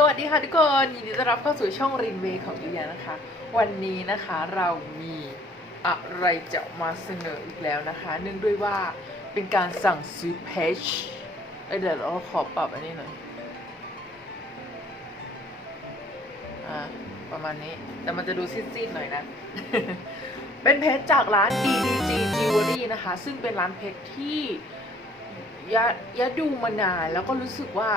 สวัสดีค่ะทุกคนยินดีต้อนรับเข้าสู่ช่องรินเวย์ของยูยานะคะ วันนี้นะคะเรามีอะไรจะมาเสนออีกแล้วนะคะ เนื่องด้วยว่าเป็นการสั่งซื้อเพจเดี๋ยวเราขอปรับอันนี้หน่อยอ่าประมาณนี้แต่มันจะดูซีดๆหน่อยนะ เป็นเพจจากร้าน DDG Jewelry นะคะ ซึ่งเป็นร้านเพชรที่ยะยะดูมานานแล้วก็รู้สึกว่า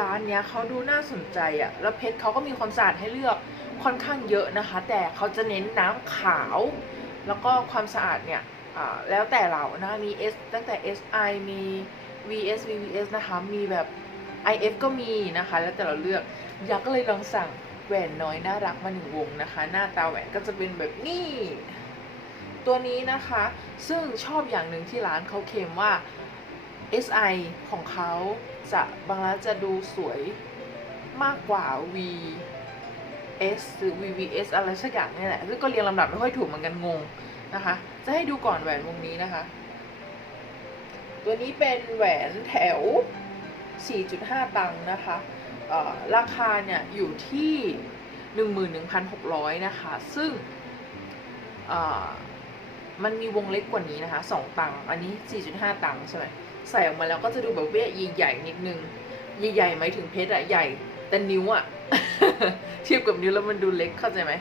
ร้านเนี้ยเขาดูน่าสนใจอะแล้วเพชรเขาก็มีความสะอาดให้เลือกค่อนข้างเยอะนะคะ แต่เขาจะเน้นน้ำขาว แล้วก็ความสะอาดเนี่ยแล้วแต่เรานะมี S ตั้งแต่ SI มี VS VVS นะคะ มีแบบ IF ก็มีนะคะ แล้วแต่เราเลือกอยากก็เลยลองสั่งแหวนน้อยน่ารักมาหนึ่งวงนะคะ หน้าตาแหวนก็จะเป็นแบบนี้ ตัวนี้นะคะ ซึ่งชอบอย่างหนึ่งที่ร้านเขาเคลมว่า SI ของเขาจะบางร้านจะดูสวยมากกว่า VS หรือ VVS อะไรสักอย่างนี่แหละซึ่งก็เรียงลำดับไม่ค่อยถูกเหมือนกันงงนะคะ จะให้ดูก่อนแหวนวงนี้นะคะ ตัวนี้เป็นแหวนแถว 4.5 ตังค์นะคะราคาเนี่ยอยู่ที่ 11,600 นะคะ ซึ่ง มันมีวงเล็กกว่านี้นะคะ2ตังอันนี้ 4.5 ตังใช่ไหมใส่ออกมาแล้วก็จะดูแบบเว้ยใหญ่ๆนิดนึงใหญ่ๆไหมายถึงเพชรอะใหญ่ แต่นิ้วอะเทียบกับนิ้วแล้วมันดูเล็กเข้าใจไหม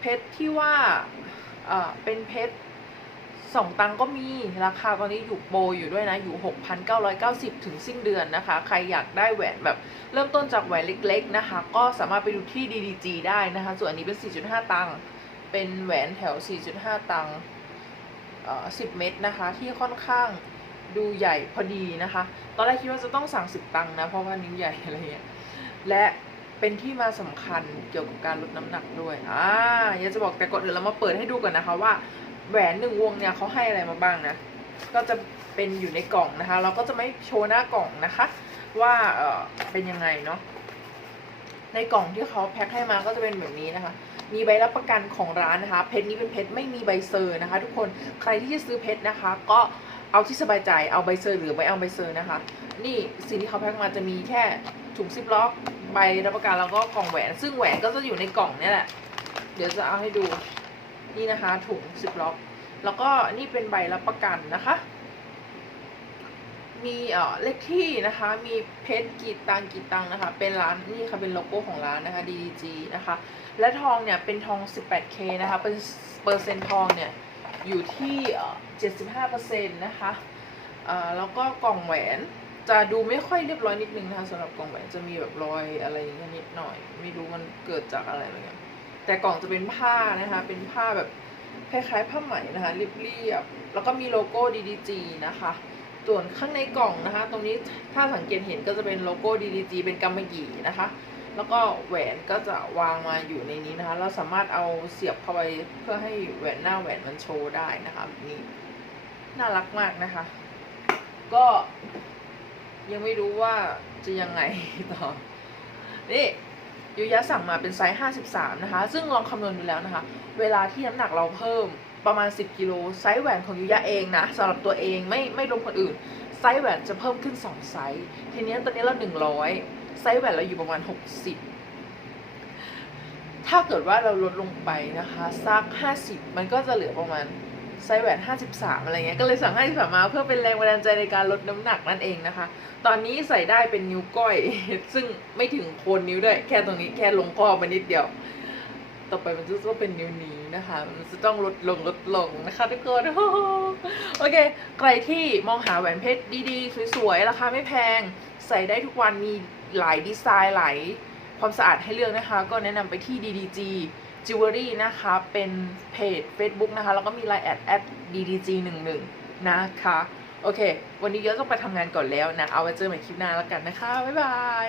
เพชรที่ว่าเป็นเพชรสองตังก็มีราคาตอนนี้อยู่โปรอยู่ด้วยนะ อยู่ 6,990 ถึงสิ้นเดือนนะคะ ใครอยากได้แหวนแบบ เริ่มต้นจากแหวนเล็ก ๆ นะคะ ก็สามารถไปดูที่ DDG ได้นะคะ ส่วนอันนี้เป็น 4.5 ตังค์ เป็นแหวนแถว 4.5 ตังค์10เม็ดนะคะ ที่ค่อนข้างดูใหญ่พอดีนะคะ ตอนแรกคิดว่าจะต้องสั่ง 10 ตังค์นะ เพราะว่านิ้วใหญ่อะไรเงี้ย และเป็นที่มาสำคัญเกี่ยวกับการลดน้ำหนักด้วย อ่าอยากจะบอกแต่ก่อนอื่นเรามาเปิดให้ดูก่อนนะคะว่าแหวนหนึ่งวงเนี่ยเขาให้อะไรมาบ้างนะ ก็จะเป็นอยู่ในกล่องนะคะ เราก็จะไม่โชว์หน้ากล่องนะคะ ว่าเออเป็นยังไงเนาะ ในกล่องที่เขาแพ็คให้มาก็จะเป็นแบบนี้นะคะ มีใบรับประกันของร้านนะคะ เพชรนี้เป็นเพชรไม่มีใบเซอร์นะคะ ทุกคนใครที่จะซื้อเพชรนะคะ ก็เอาที่สบายใจเอาใบเซอร์หรือไม่เอาใบเซอร์นะคะ นี่สิ่งที่เขาแพ็คมาจะมีแค่ถุงซิปล็อกใบรับประกันแล้วก็กล่องแหวน ซึ่งแหวนก็จะอยู่ในกล่องนี่แหละ เดี๋ยวจะเอาให้ดูนี่นะคะถุงซิปล็อกแล้วก็นี่เป็นใบรับประกันนะคะ มีเอ่อเลขที่นะคะ มีเพชรกี่ตังกี่ตังนะคะ เป็นร้านนี่ค่ะเป็นโลโก้ของร้านนะคะ DDG นะคะ และทองเนี่ยเป็นทอง 18K นะคะเป็นเปอร์เซ็นต์ทองเนี่ยอยู่ที่เอ่อ75%นะคะอ่อแล้วก็กล่องแหวนจะดูไม่ค่อยเรียบร้อยนิดนึงนะคะสำหรับกล่องแหวนจะมีแบบรอยอะไรอย่างเงี้ยนิดหน่อย ไม่รู้มันเกิดจากอะไรเหมือนกันแต่กล่องจะเป็นผ้านะคะ เป็นผ้าแบบคล้ายๆผ้าไหมนะคะเรียบๆแล้วก็มีโลโก้ DDG นะคะ ส่วนข้างในกล่องนะคะ ตรงนี้ถ้าสังเกตเห็นก็จะเป็นโลโก้ DDG เป็นกำมะหยี่นะคะ แล้วก็แหวนก็จะวางมาอยู่ในนี้นะคะ เราสามารถเอาเสียบเข้าไปเพื่อให้แหวนหน้าแหวนมันโชว์ได้นะคะแบบนี้น่ารักมากนะคะ ก็ยังไม่รู้ว่าจะยังไงต่อ นี่ยูยะสั่งมาเป็นไซส์ 53 นะคะ ซึ่งลองคำนวณดูแล้วนะคะ เวลาที่น้ำหนักเราเพิ่ม ประมาณ 10กิโลไซส์แหวนของยูยะเองนะสำหรับตัวเองไม่ไม่รวมคนอื่น ไซส์แหวนจะเพิ่มขึ้น 2 ไซส์ทีนี้ตอนนี้เรา 100 ไซส์แหวนเราอยู่ประมาณ 60 ถ้าเกิดว่าเราลดลงไปนะคะสัก 50 มันก็จะเหลือประมาณไซส์แหวน 53 อะไรเงี้ย ก็เลยสั่ง 53 มาเพื่อเป็นแรงบันดาลใจในการลดน้ำหนักนั่นเองนะคะ ตอนนี้ใส่ได้เป็นนิ้วก้อย ซึ่งไม่ถึงโคนนิ้วด้วย แค่ตรงนี้แค่ลงข้อมานิดเดียว ต่อไปมันจะต้องเป็นนิ้วนี้นะคะ มันจะต้องลดลงลดลงนะคะทุกคนโอเค ใครที่มองหาแหวนเพชรดีๆ สวยๆ ราคาไม่แพง ใส่ได้ทุกวันมีหลายดีไซน์หลายความสะอาดให้เลือกนะคะ ก็แนะนำไปที่ DDG Jewelry นะคะ เป็นเพจ Facebook นะคะ แล้วก็มี Line แอดแอด DDG 1 1นะคะ โอเค วันนี้เยอะต้องไปทำงานก่อนแล้วนะ เอาไว้เจอใหม่คลิปหน้าแล้วกันนะคะ บ๊ายบาย